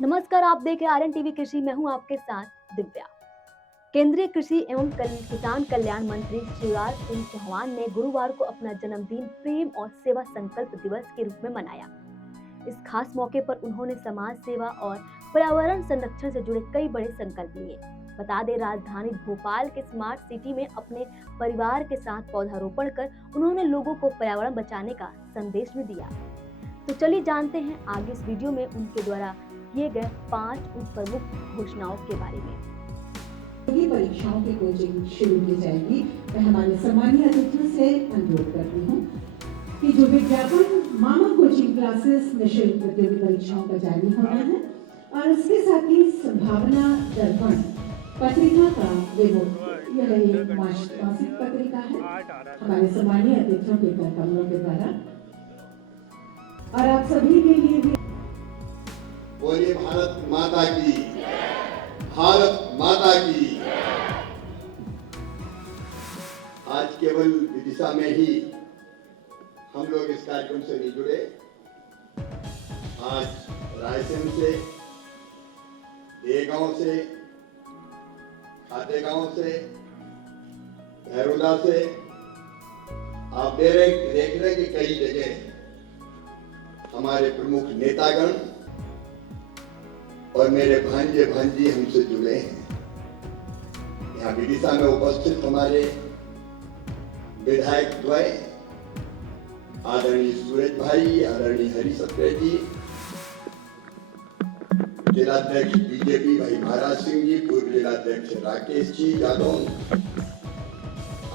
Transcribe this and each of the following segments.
नमस्कार, आप देख रहे हैं आरएन टीवी कृषि। मैं हूं आपके साथ दिव्या। केंद्रीय कृषि एवं किसान कल्याण मंत्री शिवराज सिंह चौहान ने गुरुवार को अपना जन्मदिन प्रेम और सेवा संकल्प दिवस के रूप में मनाया। इस खास मौके पर उन्होंने समाज सेवा और पर्यावरण संरक्षण से जुड़े कई बड़े संकल्प लिए। बता दें, राजधानी भोपाल के स्मार्ट सिटी में अपने परिवार के साथ पौधारोपण कर उन्होंने लोगों को पर्यावरण बचाने का संदेश भी दिया। तो चलिए जानते हैं आगे इस वीडियो में उनके द्वारा किए गए 5 उन प्रमुख घोषणाओं के बारे में। परीक्षाओं की कोचिंग शुरू की जाएगी। मैं हमारे सम्मानीय अतिथियों से अनुरोध करती हूँ कि जो विज्ञापन मामा कोचिंग क्लासेस निःशुल्क प्रतियोगी परीक्षाओं का जारी होना है और इसके साथ ही संभावना दर्पण पत्रिका का विमोचन, यह एक मासिक पत्रिका है हमारे सम्मानीय अतिथियों के कमलों के द्वारा और आप सभी के लिए भी। बोलिए भारत माता की, भारत माता की। आज केवल विदिशा में ही हम लोग इस कार्यक्रम से नहीं जुड़े। आज रायसेन से, देगांव से, खातेगांव से, भैरोला से आप देख रहे कि कई जगह हमारे प्रमुख नेतागण और मेरे भांजे भांजी हमसे जुड़े हैं। यहाँ विदिशा में उपस्थित हमारे विधायक द्वय आदरणीय सूरज भाई, आदरणीय हरि सप्रे जी, जिलाध्यक्ष बीजेपी भाई महाराज सिंह जी, पूर्व जिलाध्यक्ष राकेश जी यादव,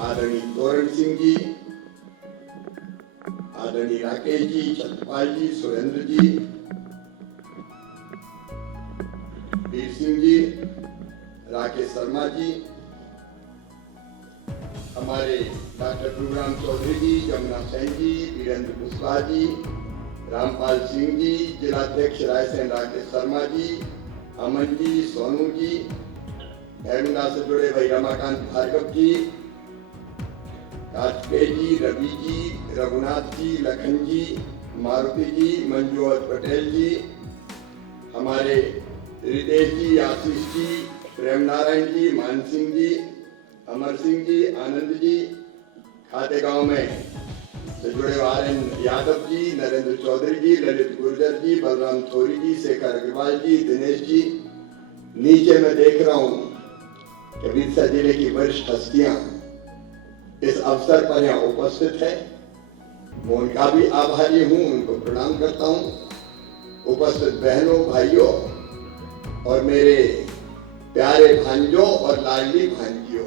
आदरणीय तोरण सिंह जी, आदरणीय राकेश जी, छत्रपाल जी, सुरेंद्र जी, वीर सिंह जी, राकेश शर्मा जी, हमारे डॉक्टर गुरुराम चौधरी जी, जमुना सेन जी, वीरेंद्र कुशवाहा जी, रामपाल सिंह जी, जिलाध्यक्ष रायसेन राकेश शर्मा जी, अमन जी, सोनू जी, भैरुला से जुड़े भाई रमाकांत भार्गव जी, कार्तिकेय जी, रवि जी, रघुनाथ जी, लखन जी, मारुति जी, मंजूवत पटेल जी, हमारे रितेश जी, आशीष जी, प्रेम नारायण जी, मान सिंह जी, अमर सिंह जी, आनंद जी, खातेगांव में से जुड़े आर्यन यादव जी, नरेंद्र चौधरी जी, ललित गुर्जर जी, बलराम थोरी जी, शेखर अग्रवाल जी, दिनेश जी। नीचे मैं देख रहा हूँ कि विदिशा जिले की वरिष्ठ हस्तियां इस अवसर पर यहाँ उपस्थित है। मैं उनका भी आभारी हूँ, उनको प्रणाम करता हूँ। उपस्थित बहनों, भाइयों और मेरे प्यारे भांजों और लाडली भांजियों,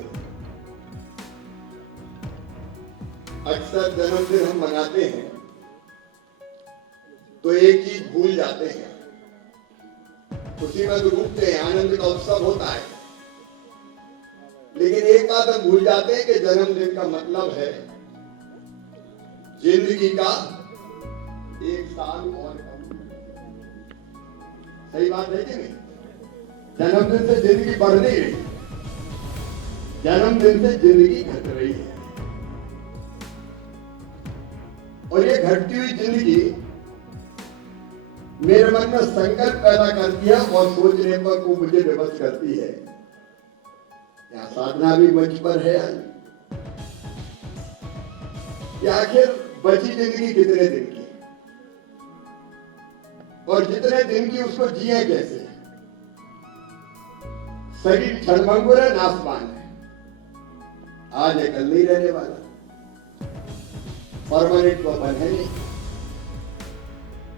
अक्सर जन्मदिन हम मनाते हैं तो एक चीज भूल जाते हैं, खुशी में तो डूबते हैं, आनंद का उत्सव होता है, लेकिन एक बात हम भूल जाते हैं कि जन्मदिन का मतलब है जिंदगी का एक साल और कम। सही बात है कि नहीं? जन्मदिन से जिंदगी बढ़ नहीं रही, जन्मदिन से जिंदगी घट रही है। और ये घटती हुई जिंदगी मेरे मन में संकल्प पैदा करती है और सोचने पर को मुझे विवश करती है। यहाँ साधना भी मंच पर है कि आखिर बची जिंदगी कितने दिन की और जितने दिन की उसको जिए कैसे। शरीर क्षणभंगुर है, नाशवान है, आज है कल नहीं रहने वाला, परमानेंट तो बन है नहीं।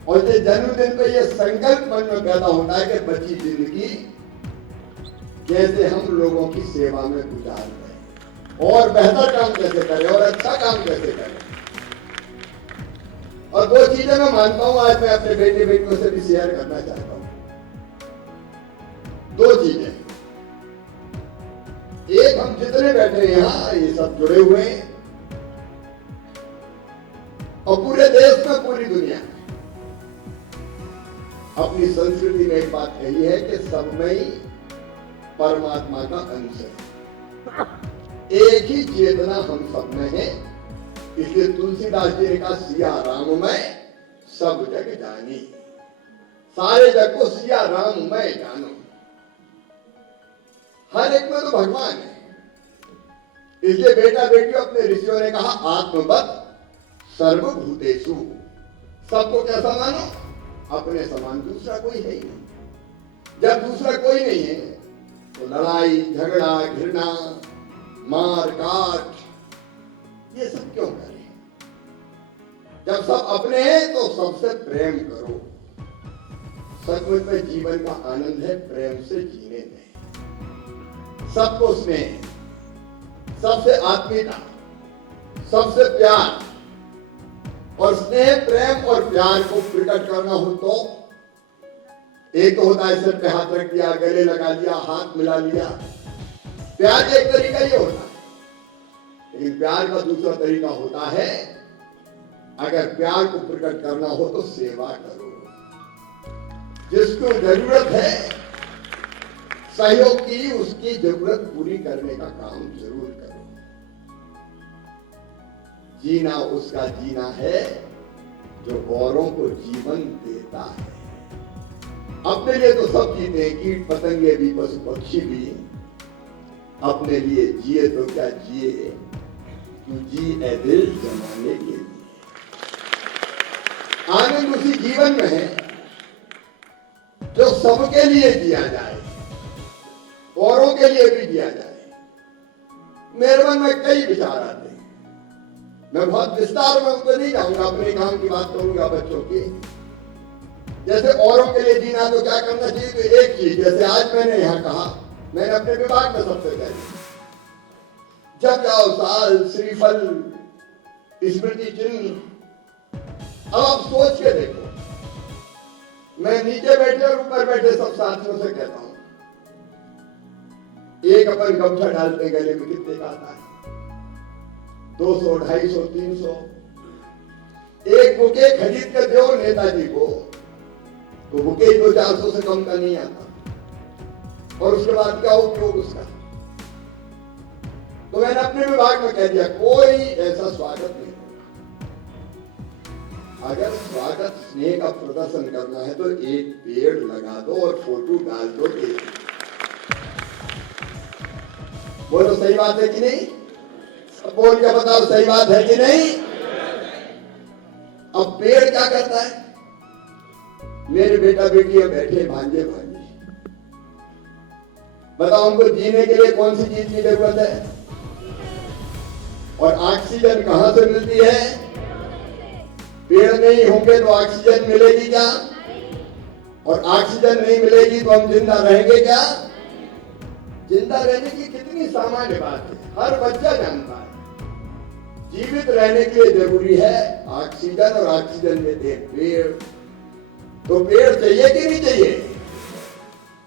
और ये जन्मदिन पे ये संकल्प मन में पैदा होता है कि बची जिंदगी कैसे हम लोगों की सेवा में गुजार दें और बेहतर काम कैसे करें और अच्छा काम कैसे करें। और दो चीजें मैं मानता हूं, आज मैं अपने बेटे बेटियों से भी शेयर करना चाहता हूं। दो चीजें, एक हम जितने बैठे हैं यहां, ये सब जुड़े हुए हैं और पूरे देश में, पूरी दुनिया में अपनी संस्कृति में एक बात कही है कि सब में ही परमात्मा का अंश है, एक ही चेतना हम सब में है। इसलिए तुलसीदास जी ने कहा सिया राम में सब जग जानी। सारे जग को सिया राम मैं जानो। हर एक में तो भगवान है। इसलिए बेटा बेटियों अपने ऋषियों ने कहा आत्मवत् सर्वभूतेषु, सबको कैसा मानो? अपने समान। दूसरा कोई है ही नहीं। जब दूसरा कोई नहीं है तो लड़ाई झगड़ा घृणा मार काट ये सब क्यों करें? जब सब अपने हैं तो सबसे प्रेम करो। सचमुच में जीवन का आनंद है प्रेम से जीने में। सबको स्नेह, सबसे आत्मीयता, सबसे प्यार, और स्नेह प्रेम और प्यार को प्रकट करना हो तो एक तो होता है सिर पे हाथ रख दिया, गले लगा लिया, हाथ मिला लिया। प्यार का एक तरीका ये होता है, लेकिन प्यार का दूसरा तरीका होता है अगर प्यार को प्रकट करना हो तो सेवा करो। जिसको जरूरत है सहयोग की, उसकी जरूरत पूरी करने का काम जरूर करो। जीना उसका जीना है जो औरों को जीवन देता है। अपने लिए तो सब जीते हैं, कीट पतंगे भी पशु पक्षी भी। अपने लिए जिए तो क्या जिए, तू जी ए दिल जमाने के लिए। आनंद उसी जीवन में है जो सबके लिए जिया जाए, औरों के लिए भी जिया जाए। मेरे मन में कई विचार आते हैं, मैं बहुत विस्तार में उनको नहीं जाऊंगा, अपने काम की बात करूंगा बच्चों की। जैसे औरों के लिए जीना तो क्या करना चाहिए? तो एक चीज, जैसे आज मैंने यहां कहा, मैंने अपने विभाग में सबसे पहले जब जाओ साल श्रीफल स्मृति चिन्ह। अब आप सोच के देखो, मैं नीचे बैठे और ऊपर बैठे सब साथियों से कहता हूं, एक अपन गमछा डालते गले में कितने का आता है? 200, 250, 300। एक बुके खरीद कर दो नेताजी को तो बुके 200-400 से कम का नहीं आता। और उसके बाद क्या उपयोग उसका? तो मैंने अपने विभाग में कह दिया कोई ऐसा स्वागत नहीं होगा। अगर स्वागत स्नेह का प्रदर्शन करना है तो एक पेड़ लगा दो और फोटो डाल दो। बोलो सही बात है कि नहीं? बोल के बताओ सही बात है कि नहीं? अब पेड़ क्या करता है? मेरे बेटा बेटियां बैठे भांजे भांजे, बताओ उनको जीने के लिए कौन सी चीज की जरूरत है? और ऑक्सीजन कहां से मिलती है? पेड़ नहीं होंगे तो ऑक्सीजन मिलेगी क्या? और ऑक्सीजन नहीं मिलेगी तो हम जिंदा रहेंगे क्या? जिंदा रहने की कितनी सामान्य बात है, हर बच्चा जानता है। जीवित रहने के लिए जरूरी है ऑक्सीजन, और ऑक्सीजन देते हैं पेड़। तो पेड़ चाहिए कि नहीं चाहिए?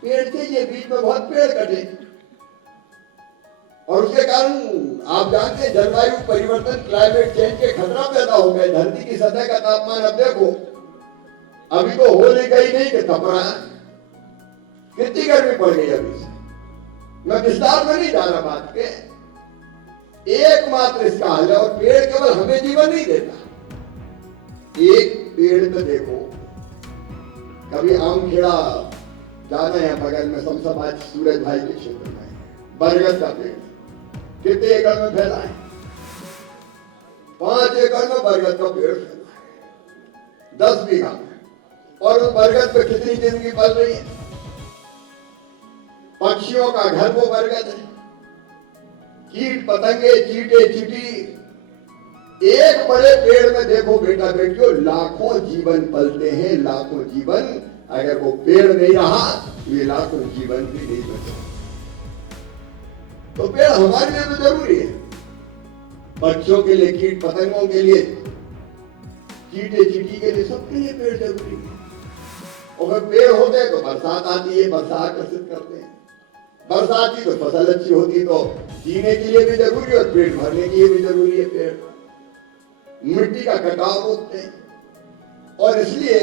पेड़ चाहिए। बीच में बहुत पेड़ कटे और उसके कारण आप जानते हैं जलवायु परिवर्तन, क्लाइमेट चेंज के खतरा पैदा हो गए। धरती की सतह का तापमान अब देखो, अभी तो होली गई नहीं कि तप रहा है। कितनी गर्मी पड़ गई अभी से। मैं विस्तार में नहीं जा रहा बात के, एकमात्र इसका हल है। और पेड़ केवल हमें जीवन नहीं देता। एक पेड़ में देखो, कभी आम खेड़ा जाना है बगल में शमशाबाद सूरज भाई के क्षेत्र में, बरगद का पेड़ कितने एकड़ में फैला है? 5 एकड़ में बरगद का पेड़ फैला है, 10 बीघा में। और उस बरगद पे कितनी जिंदगी पल रही है? पक्षियों का घर वो बरगद है। कीट पतंगे चींटे चींटी, एक बड़े पेड़ में देखो बेटा बेटियों लाखों जीवन पलते हैं, लाखों जीवन। अगर वो पेड़ नहीं रहा ये लाखों जीवन भी नहीं बचे। तो पेड़ हमारे लिए तो जरूरी है, बच्चों के लिए, कीट पतंगों के लिए, चींटे चींटी के लिए, सबके लिए पेड़ जरूरी है। और अगर पेड़ होते हैं तो बरसात आती है, बरसात आकर्षित करते हैं। बरसात की तो फसल अच्छी होती, तो जीने के लिए भी जरूरी है और पेट भरने के लिए भी जरूरी है। पेड़ मिट्टी का कटाव रोकते हैं। और इसलिए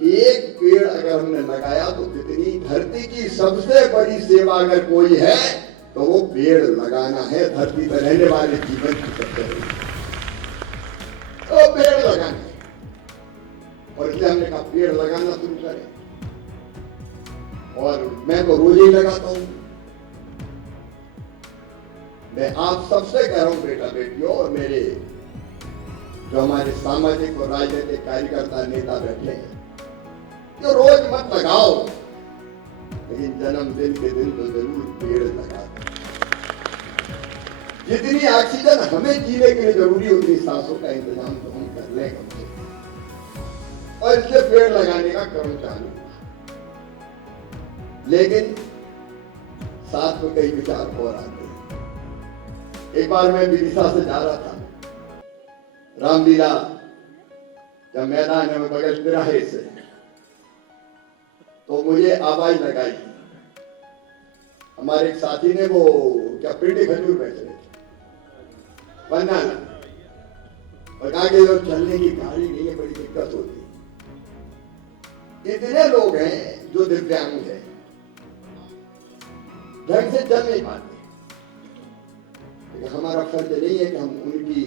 एक पेड़ अगर हमने लगाया तो कितनी, धरती की सबसे बड़ी सेवा अगर कोई है तो वो पेड़ लगाना है। धरती पर रहने वाले जीवन की सबसे बड़ी तो पेड़ लगाना है। और इसलिए हमने कहा पेड़ लगाना शुरू करें, और मैं तो रोज ही लगाता हूं। मैं आप सबसे कह रहा हूं बेटा बेटियों, और मेरे जो हमारे सामाजिक और राजनीतिक कार्यकर्ता नेता बैठे हैं, कि रोज मत लगाओ, लेकिन जन्मदिन के दिन तो जरूर पेड़ लगाओ। जितनी ऑक्सीजन हमें जीने के लिए जरूरी है उतनी सांसों का इंतजाम तो हम कर लेंगे, और इसलिए पेड़ लगाने का क्रम चालू। लेकिन साथ में कई विचार और आते हैं। एक बार मैं विदिशा से जा रहा था, रामलीला जब मैदान है बगल तिराहे से, तो मुझे आवाज लगाई। हमारे एक साथी ने वो क्या पिंडी खजूर बेच रहे थे, बनाना, और कहा कि जो चलने की गाड़ी नहीं है, बड़ी दिक्कत होती है। इतने लोग हैं जो दिव्यांग हैं, ढंग से चल नहीं पाते, लेकिन हमारा फर्ज नहीं है कि हम उनकी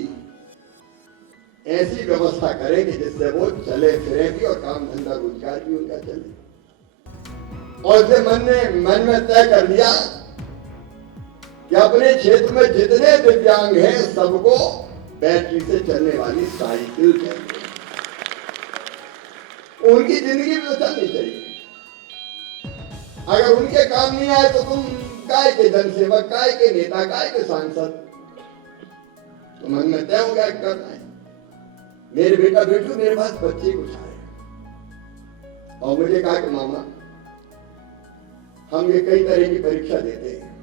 ऐसी व्यवस्था करें कि जिससे वो चले फिरे भी और काम धंधा रोजगार भी उनका चले। और इसे मन में तय कर लिया कि अपने क्षेत्र में जितने दिव्यांग हैं सबको बैटरी से चलने वाली साइकिल चाहिए। उनकी जिंदगी भी तो चलनी चाहिए। अगर उनके काम नहीं आए तो तुम काय के जनसेवक, काय के नेता, काय के सांसद? तो मन में तय हो गया करना है। मेरे बेटा बेटू मेरे पास बच्चे कुछ आए और मुझे कहा कि मामा हम ये कई तरह की परीक्षा देते हैं,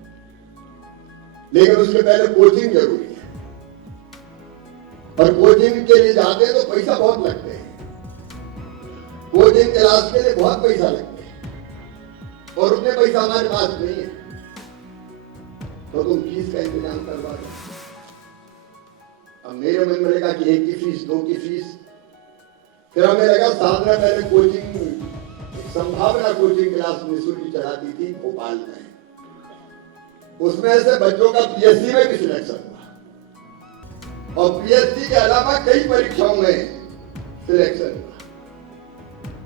लेकिन उसके पहले कोचिंग जरूरी है, और कोचिंग के लिए जाते हैं तो पैसा बहुत लगते हैं। कोचिंग क्लास के लिए बहुत पैसा लगते हैं, और उतने पैसा हमारे पास नहीं है, तो तुम फीस का इंतजाम करवा दो। अब मेरे मन में लगा कि 1 की फीस, 2 की फीस, फिर हमें लगा साधना पहले कोचिंग, संभावना कोचिंग क्लास निःशुल्क चलाती थी भोपाल में, उसमें से बच्चों का पीएससी में भी सिलेक्शन हुआ, और पीएससी के अलावा कई परीक्षाओं में सिलेक्शन हुआ।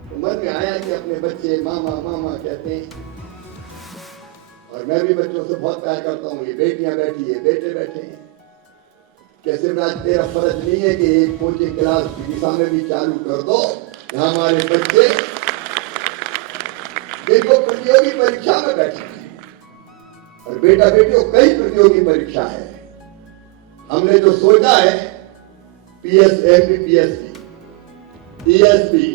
तो मन में आया कि अपने बच्चे मामा मामा कहते हैं, और मैं भी बच्चों से बहुत प्यार करता हूँ। ये बेटियां बैठी है, बेटे बैठे हैं, कैसे राज तेरा फर्ज नहीं है कि एक कोचिंग क्लास विदिशा में भी चालू कर दो, जहां हमारे बच्चे जिनको प्रतियोगी परीक्षा में बैठे हैं, और बेटा बेटियों कई प्रतियोगी परीक्षा है। हमने जो सोचा है पीएसएमपी, पीएससी, टीएसपी,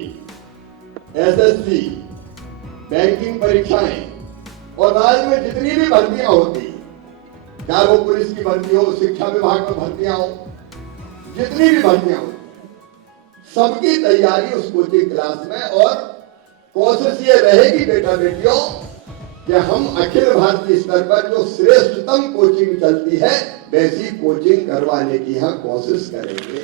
एसएससी, बैंकिंग परीक्षाएं, और राज्य में जितनी भी भर्तियां होती, चाहे वो पुलिस की भर्ती हो, शिक्षा विभाग में भर्तियां हो, जितनी भी भर्तियां हो, सबकी तैयारी उस कोचिंग क्लास में। और कोशिश ये रहेगी बेटा बेटियों कि हम अखिल भारतीय स्तर पर जो श्रेष्ठतम कोचिंग चलती है वैसी कोचिंग करवाने की यहाँ कोशिश करेंगे।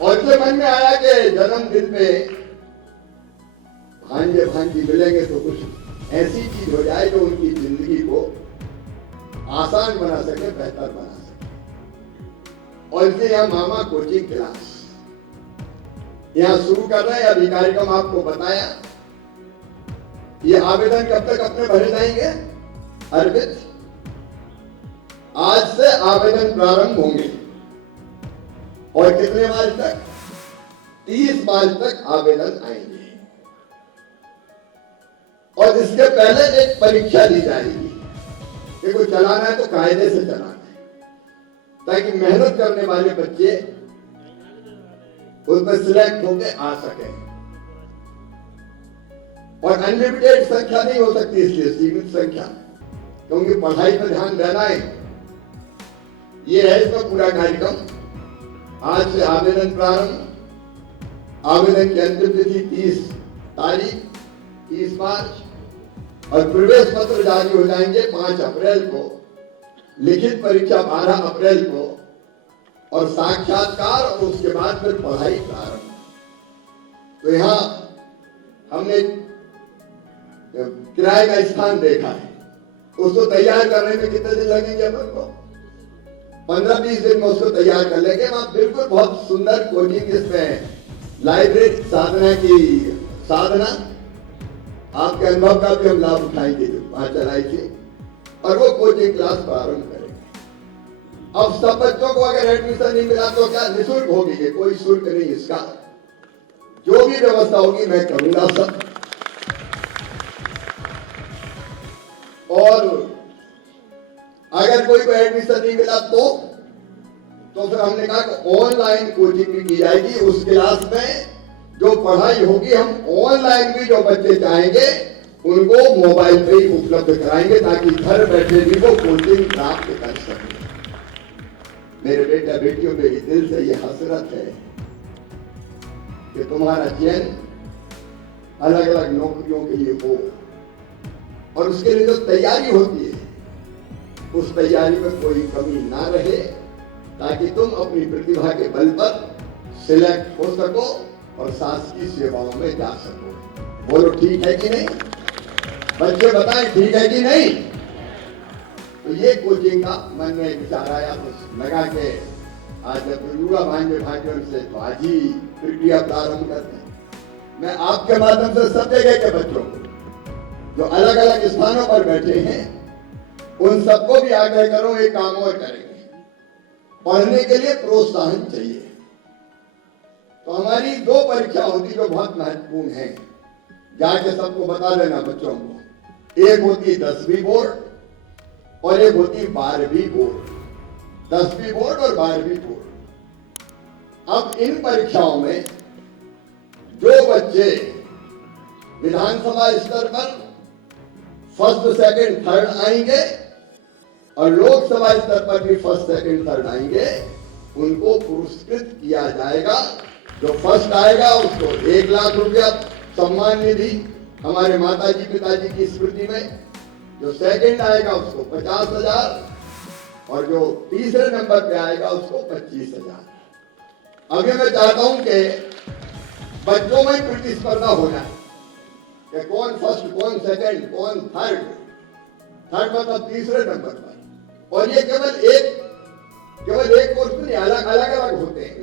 और इसलिए मन में आया कि जन्मदिन पे भांजे भांजी मिलेंगे तो कुछ ऐसी चीज हो जाए जो उनकी जिंदगी को आसान बना सके, बेहतर बना सके। और इसलिए यहाँ मामा कोचिंग क्लास यहाँ शुरू कर रहे हैं। अभी कार्यक्रम आपको बताया, ये आवेदन कब तक अपने भरे जाएंगे अर्पित? आज से आवेदन प्रारंभ होंगे, और कितने मार्च तक? 30 मार्च तक आवेदन आएंगे। और इसके पहले एक परीक्षा ली जाएगी। देखो चलाना है तो कायदे से चलाना है, ताकि मेहनत करने वाले बच्चे उसमें सिलेक्ट होके आ सके। और अनलिमिटेड संख्या नहीं हो सकती, इसलिए सीमित संख्या, क्योंकि पढ़ाई पर ध्यान देना है। ये है इसका पूरा कार्यक्रम। आज से आवेदन प्रारंभ, आवेदन की अंतिम तिथि 30 तारीख 30 मार्च, और प्रवेश पत्र जारी हो जाएंगे 5 अप्रैल को, लिखित परीक्षा 12 अप्रैल को, और साक्षात्कार, और उसके बाद फिर पढ़ाई प्रारंभ। तो यहाँ हमने किराए का स्थान देखा है, उसको तैयार करने में कितने दिन लगेंगे अपन को? 15-20 दिन में उसको तैयार कर लेंगे। वहां बिल्कुल बहुत सुंदर कोचिंग, जिसमें लाइब्रेरी साधना आपके अनुभव का भी हम लाभ उठाएंगे जो वहां चलाई थी, और वो कोचिंग क्लास प्रारंभ करेंगे। अब सब बच्चों को अगर एडमिशन नहीं मिला तो क्या निःशुल्क होगी? कोई शुल्क नहीं, इसका जो भी व्यवस्था होगी मैं करूंगा सब। और अगर कोई को एडमिशन नहीं मिला तो फिर हमने कहा कि ऑनलाइन कोचिंग भी की जाएगी। उस क्लास में जो पढ़ाई होगी हम ऑनलाइन भी जो बच्चे चाहेंगे उनको मोबाइल पे ही उपलब्ध कराएंगे, ताकि घर बैठे भी वो कोचिंग प्राप्त कर सकें। मेरे बेटा बेटियों, मेरी दिल से ये हसरत है कि तुम्हारा चयन अलग अलग नौकरियों के लिए हो, और उसके लिए जो तैयारी होती है उस तैयारी में कोई कमी ना रहे, ताकि तुम अपनी प्रतिभा के बल पर सिलेक्ट हो सको और शासकीय सेवाओं में जा सको। बोलो ठीक है कि नहीं? बच्चे बताएं ठीक है कि नहीं? तो ये कोचिंग का मन में विचार आया, तो लगा के आज जब युवा भाइयों से तो आज ही प्रक्रिया प्रारंभ करते हैं। मैं आपके माध्यम से सब जगह के बच्चों को जो अलग अलग स्थानों पर बैठे हैं उन सबको भी आग्रह करो, एक काम और करेंगे, पढ़ने के लिए प्रोत्साहन चाहिए। तो हमारी 2 परीक्षा होती जो बहुत महत्वपूर्ण है, जाके सबको बता देना बच्चों को। एक होती 10वीं बोर्ड और एक होती 12वीं बोर्ड। 10वीं बोर्ड और 12वीं बोर्ड। अब इन परीक्षाओं में जो बच्चे विधानसभा स्तर पर फर्स्ट सेकंड थर्ड आएंगे और लोकसभा स्तर पर भी फर्स्ट सेकंड थर्ड आएंगे, उनको पुरस्कृत किया जाएगा। जो फर्स्ट आएगा उसको 1 लाख रुपया सम्मान निधि हमारे माताजी पिताजी की स्मृति में, जो सेकंड आएगा उसको 50,000 और जो तीसरे नंबर पे आएगा उसको 25,000। अभी मैं चाहता हूं कि बच्चों में प्रतिस्पर्धा हो जाए कि कौन फर्स्ट, कौन सेकंड, कौन थर्ड मतलब तीसरे नंबर पर। और ये केवल एक कोर्स नहीं, अलग अलग होते हैं।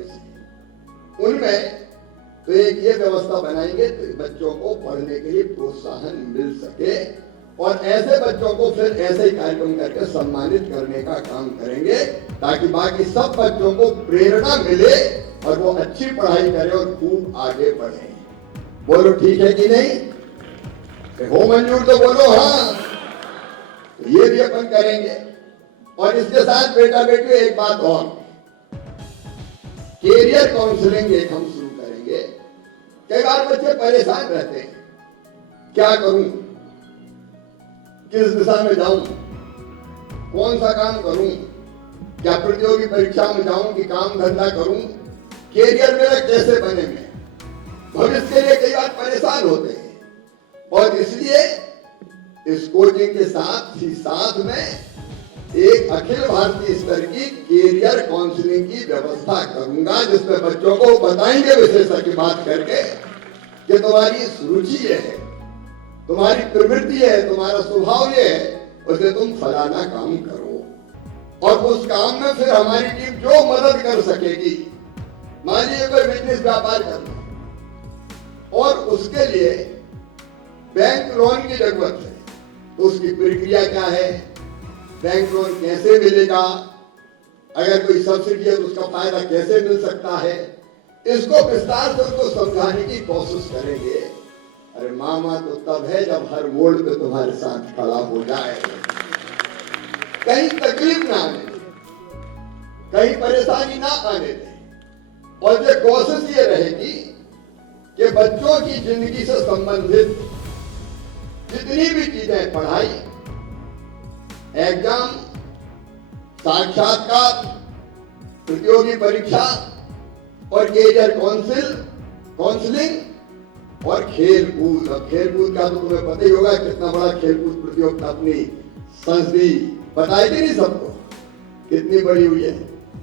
उनमें तो एक ये व्यवस्था बनाएंगे तो बच्चों को पढ़ने के लिए प्रोत्साहन मिल सके, और ऐसे बच्चों को फिर ऐसे ही कार्यक्रम करके सम्मानित करने का काम करेंगे, ताकि बाकी सब बच्चों को प्रेरणा मिले और वो अच्छी पढ़ाई करें और खूब आगे बढ़े। बोलो ठीक है कि नहीं? हो मंजूर तो बोलो हाँ। तो ये भी अपन करेंगे। और इसके साथ बेटा बेटी एक बात और, कैरियर काउंसलिंग एक हम शुरू करेंगे। कई बार बच्चे परेशान रहते हैं, क्या करूं, किस दिशा में जाऊं, कौन सा काम करूं, क्या प्रतियोगी परीक्षा में जाऊं कि काम धंधा करूं, कैरियर मेरा कैसे बने, मैं भविष्य के लिए कई बार परेशान होते हैं। और इसलिए इस कोचिंग के साथ में एक अखिल भारतीय स्तर की कैरियर काउंसलिंग की व्यवस्था करूंगा, जिसमें बच्चों को बताएंगे विशेषज्ञ की बात करके कि तुम्हारी रुचि ये है, तुम्हारी प्रवृत्ति है, तुम्हारा स्वभाव ये है, उसे तुम फलाना काम करो। और उस काम में फिर हमारी टीम जो मदद कर सकेगी, मान लीजिए कोई बिजनेस व्यापार करना और उसके लिए बैंक लोन की जरूरत है, तो उसकी प्रक्रिया क्या है, बैंक लोन कैसे मिलेगा, अगर कोई सब्सिडी है तो उसका फायदा कैसे मिल सकता है, इसको विस्तार से उसको समझाने की कोशिश करेंगे। अरे मामा तो तब है जब हर मोड़ पे तुम्हारे साथ खड़ा हो जाए, कहीं तकलीफ ना आने दे, कहीं परेशानी ना आने दे। और ये कोशिश ये रहेगी कि बच्चों की जिंदगी से संबंधित जितनी भी चीजें, पढ़ाई, एग्जाम, साक्षात्कार, प्रतियोगी परीक्षा और कैरियर काउंसलिंग और खेलकूद। अब खेलकूद का तो तुम्हें पता ही होगा कितना बड़ा खेलकूद प्रतियोगिता अपनी संसदी बताएगी नहीं सबको, कितनी बड़ी हुई है।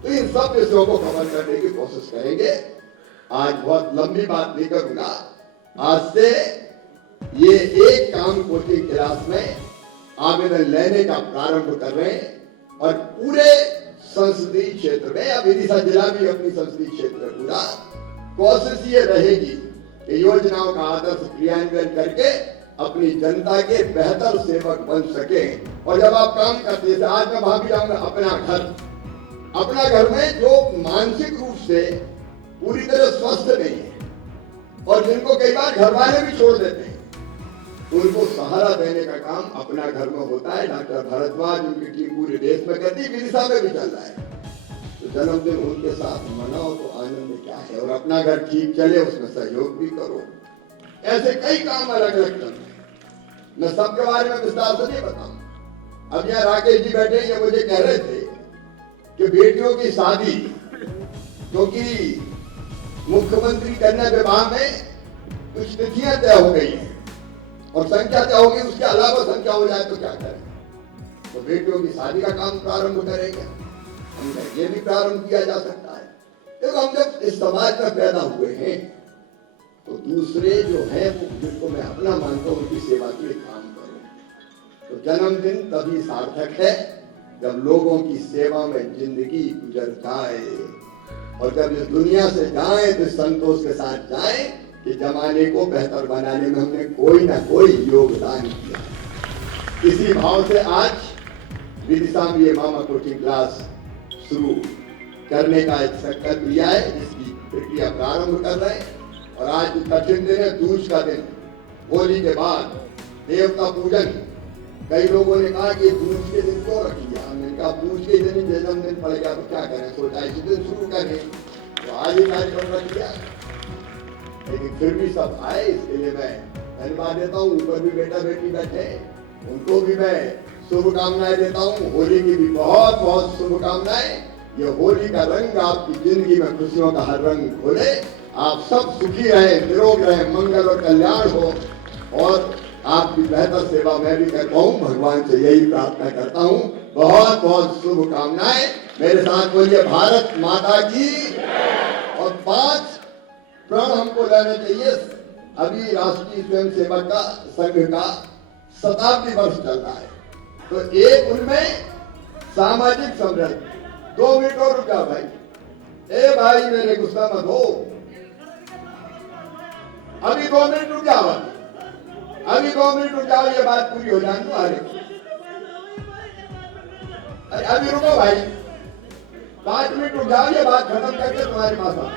तो इन सब विषयों को कवर करने की कोशिश करेंगे। आज बहुत लंबी बात नहीं करूंगा, आज से ये एक काम कोचिंग क्लास में आवेदन लेने का प्रारंभ कर रहे हैं और पूरे संसदीय क्षेत्र में या विदिशा जिला भी अपनी संसदीय क्षेत्र में पूरा कोशिश ये रहेगी कि योजनाओं का आदर्श क्रियान्वयन करके अपनी जनता के बेहतर सेवक बन सके। और जब आप काम करते हैं, आज मैं वहां भी जाऊंगा, अपना घर में जो मानसिक रूप से पूरी तरह स्वस्थ नहीं है और जिनको कई बार घर वाले भी छोड़ देते हैं, उनको सहारा देने का काम अपना घर में होता है। डॉक्टर भारद्वाज उनकी टीम पूरे देश में करती है, विदिशा में भी चल रहा है। तो जन्मदिन उनके साथ मनाओ तो आनंद क्या है, और अपना घर ठीक चले उसमें सहयोग भी करो। ऐसे कई काम अलग अलग चल रहे हैं, मैं सबके बारे में विस्तार से नहीं बताऊं। अब यहाँ राकेश जी बैठे, ये मुझे कह रहे थे कि बेटियों की शादी, क्योंकि मुख्यमंत्री कन्या विवाह में कुछ तिथियां तय हो गई हैं और संख्या तय होगी, उसके अलावा संख्या हो जाए तो क्या करें। तो बेटियों की शादी का काम प्रारंभ करेंगे, हम ये भी प्रारंभ किया जा सकता है। देखो, हम जब इस समाज में पैदा हुए हैं तो दूसरे जो है वो जिनको मैं अपना मानता हूँ उनकी सेवा के लिए काम करो। तो जन्मदिन तभी सार्थक है जब लोगों की सेवा में जिंदगी गुजर जाए, और जब इस दुनिया से जाए तो संतोष के साथ जाए कि जमाने को बेहतर बनाने में हमने कोई ना कोई योगदान किया। इसी भाव से आज विदिशा में ये मामा कोचिंग क्लास शुरू करने का एक संकल्प लिया है, जिसकी प्रक्रिया प्रारंभ कर रहे हैं। और आज कठिन दिन है, दूज का दिन, होली के बाद देवता पूजन। कई लोगों ने कहा कि दूज के दिन क्यों रख लिया, हमने कहा दूज के दिन जन्मदिन पड़ गया तो क्या करें, सोचा इसी दिन शुरू करें, तो आज ही कार्यक्रम रख लिया। लेकिन फिर भी सब आए, इसके लिए मैं धन्यवाद देता हूँ। ऊपर भी बेटा बेटी बैठे, उनको भी मैं शुभकामनाएं देता हूँ। होली की भी बहुत बहुत शुभकामनाएं। ये होली का रंग आपकी जिंदगी में खुशियों का हर रंग खोले, आप सब सुखी रहे, निरोग रहे, मंगल और कल्याण हो, और आपकी बेहतर सेवा मैं भी कर पाऊं, भगवान से यही प्रार्थना करता हूं। बहुत बहुत शुभकामनाएं। मेरे साथ बोलिए भारत माता की। और 5 प्रण हमको लेने चाहिए। अभी राष्ट्रीय स्वयंसेवक का संघ का शताब्दी वर्ष चल रहा है, तो एक उनमें सामाजिक समृद्धि। 2 मिनट और रुक जाओ भाई, ए भाई मेरे गुस्सा मत हो, अभी 2 मिनट रुक जाओ, अभी 2 मिनट रुक जाओ, ये बात पूरी हो जाए। अरे अभी रुको भाई, 5 मिनट रुक जाओ, ये बात खत्म करके तुम्हारे पास आओ।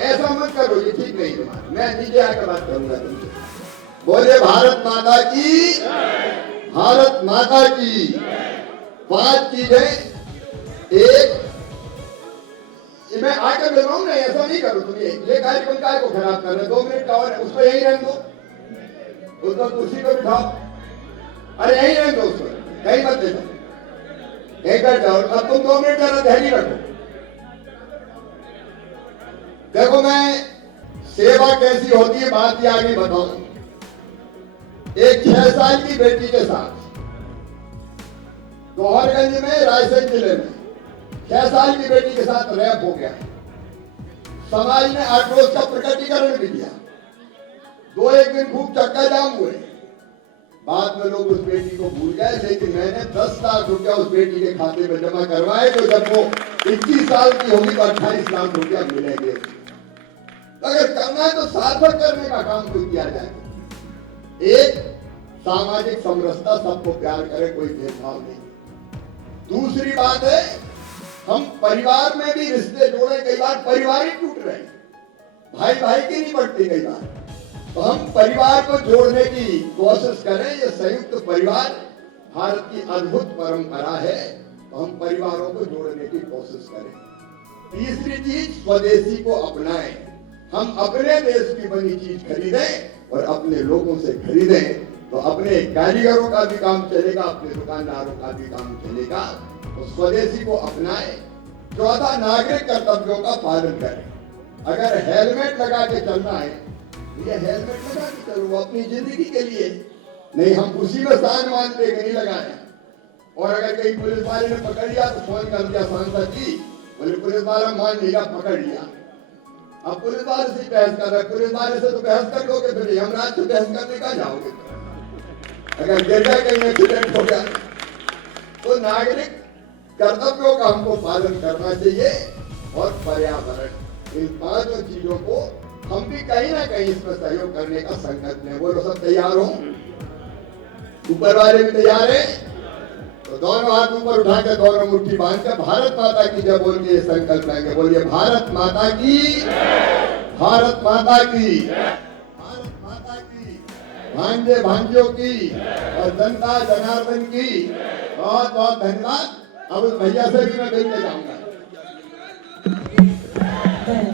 ऐसा मत करो, ये ठीक नहीं तुम्हारा। मैं नीचे आकर बात करूंगा तुमसे। बोले भारत माता की, भारत माता की। 5 चीजें। एक, मैं आकर मिल रहा हूं ना, ऐसा नहीं करो तुम। ये कार्यक्रम काय को खराब कर रहे, 2 मिनट का और उसको यही रहने दो, उसको कुर्सी को बिठाओ, अरे यही रहने दो, उसको कहीं मत ले जाओ, कहीं बैठ जाओ। अब तुम 2 मिनट जरा धैर्य रखो। देखो, मैं सेवा कैसी होती है बात ये आगे बताऊं। एक 6 साल की बेटी के साथ गौहरगंज में, रायसेन जिले में 6 साल की बेटी के साथ रेप हो गया। समाज ने आक्रोश का प्रकटीकरण भी किया। 2-1 दिन खूब चक्का जाम हुए। बाद में लोग उस बेटी को भूल गए, लेकिन मैंने 10 लाख रुपया उस बेटी के खाते में जमा करवाए, तो जब वो 21 साल की होगी तो 28 लाख रुपया मिलेंगे। अगर करना है तो सार्थक करने का काम कोई किया जाए। एक, सामाजिक समरसता, सबको प्यार करे, कोई भेदभाव नहीं। दूसरी बात है, हम परिवार में भी रिश्ते जोड़े। कई बार परिवार ही टूट रहे हैं, भाई भाई की नहीं बढ़ती कई बार, तो हम परिवार को जोड़ने की कोशिश करें। ये संयुक्त परिवार भारत की अद्भुत परंपरा है, तो हम परिवारों को जोड़ने की कोशिश करें। तीसरी चीज, स्वदेशी को अपनाएं। हम अपने देश की बनी चीज खरीदें और अपने लोगों से खरीदें, तो अपने कारीगरों का भी काम चलेगा, अपने दुकानदारों का भी काम चलेगा। तो स्वदेशी को अपनाएं। चौथा, नागरिक कर्तव्यों का पालन करें। अगर हेलमेट लगा के चलना है, ये हेलमेट लगा के चलो, अपनी जिंदगी के लिए नहीं। हम उसी में शान मानते हैं कि नहीं लगाए। और अगर कहीं पुलिस वाले ने पकड़ लिया तो फोन कर दिया सांसद जी, बोले पुलिस वाला मान लिया, पकड़ लिया। अब पुलिस वाले से बहस कर रहे, पुलिस वाले से तो बहस कर लोगे, फिर यमराज से बहस करने का जाओगे। अगर गिर जाए कहीं एक्सीडेंट हो गया तो नागरिक कर्तव्यों का हमको पालन करना चाहिए। और पर्यावरण, इन पांचों चीजों को हम भी कहीं ना कहीं इसमें सहयोग करने का संकल्प लें। बोलो सब तैयार हो? ऊपर वाले भी तैयार है? तो दोनों हाथ ऊपर उठाकर दोनों मुट्ठी बांधकर भारत माता की जय बोल के ये संकल्प लेंगे। बोलिए भारत माता की, भारत माता की, भारत माता की, भांजे भांजियों की और जनता जनार्दन की बहुत बहुत धन्यवाद। अब उस भैया से भी मैं मिलते जाऊंगा।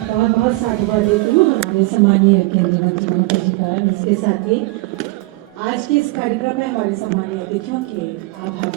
बहुत बहुत साधुवाद देती हूँ हमारे सम्मानीय केंद्रीय मंत्री ममता जी का। इसके साथ ही आज के इस कार्यक्रम में हमारे सम्मानीय अतिथियों के आभार